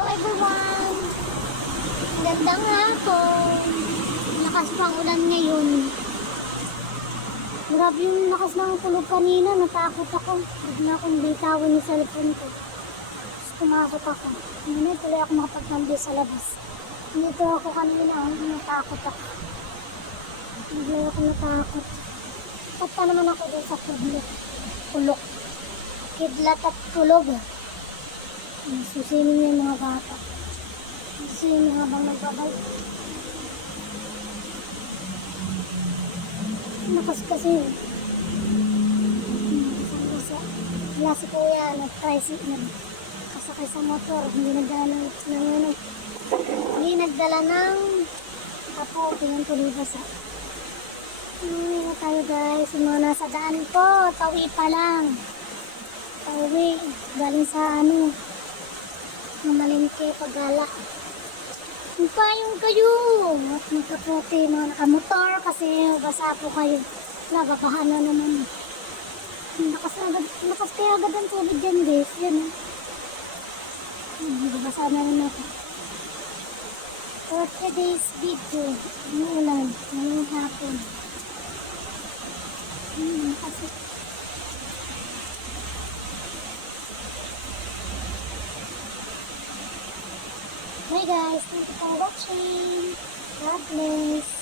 Hello everyone! Magandang hapon! Lakas pang ulan ngayon. Grabe yung lakas ng kulog kanina. Natakot ako. Bigla akong bitawin yung cellphone ko. Tapos tumakot ako. Hindi tuloy ako makapagmandi sa labas. Dito ako kanina. Natakot ako. Bigla ako natakot. Ba't pa naman ako doon sa kulok? Kidlat at kulog. Susinin niya yung mga bata. Susinin niya habang nagbabay. Lakas kasi. Wala si kuya, nag-tricycle. Kasakay sa motor. Hindi nagdala ng kapo. Pinantuloy basa. Uwi na tayo guys. Yung mga nasa daan ko. Tawi pa lang. Tawi. Galing sa mamalingke paggala. Payong kayo at magkapote mga nakamotor kasi basa po kayo. Nababahan na naman. Lakas kaya agad ang tubig dyan guys. Yan basa na rin ako. For today's video, ang ulan, ngayong hapon. Kasi bye guys, thank you for watching. God bless.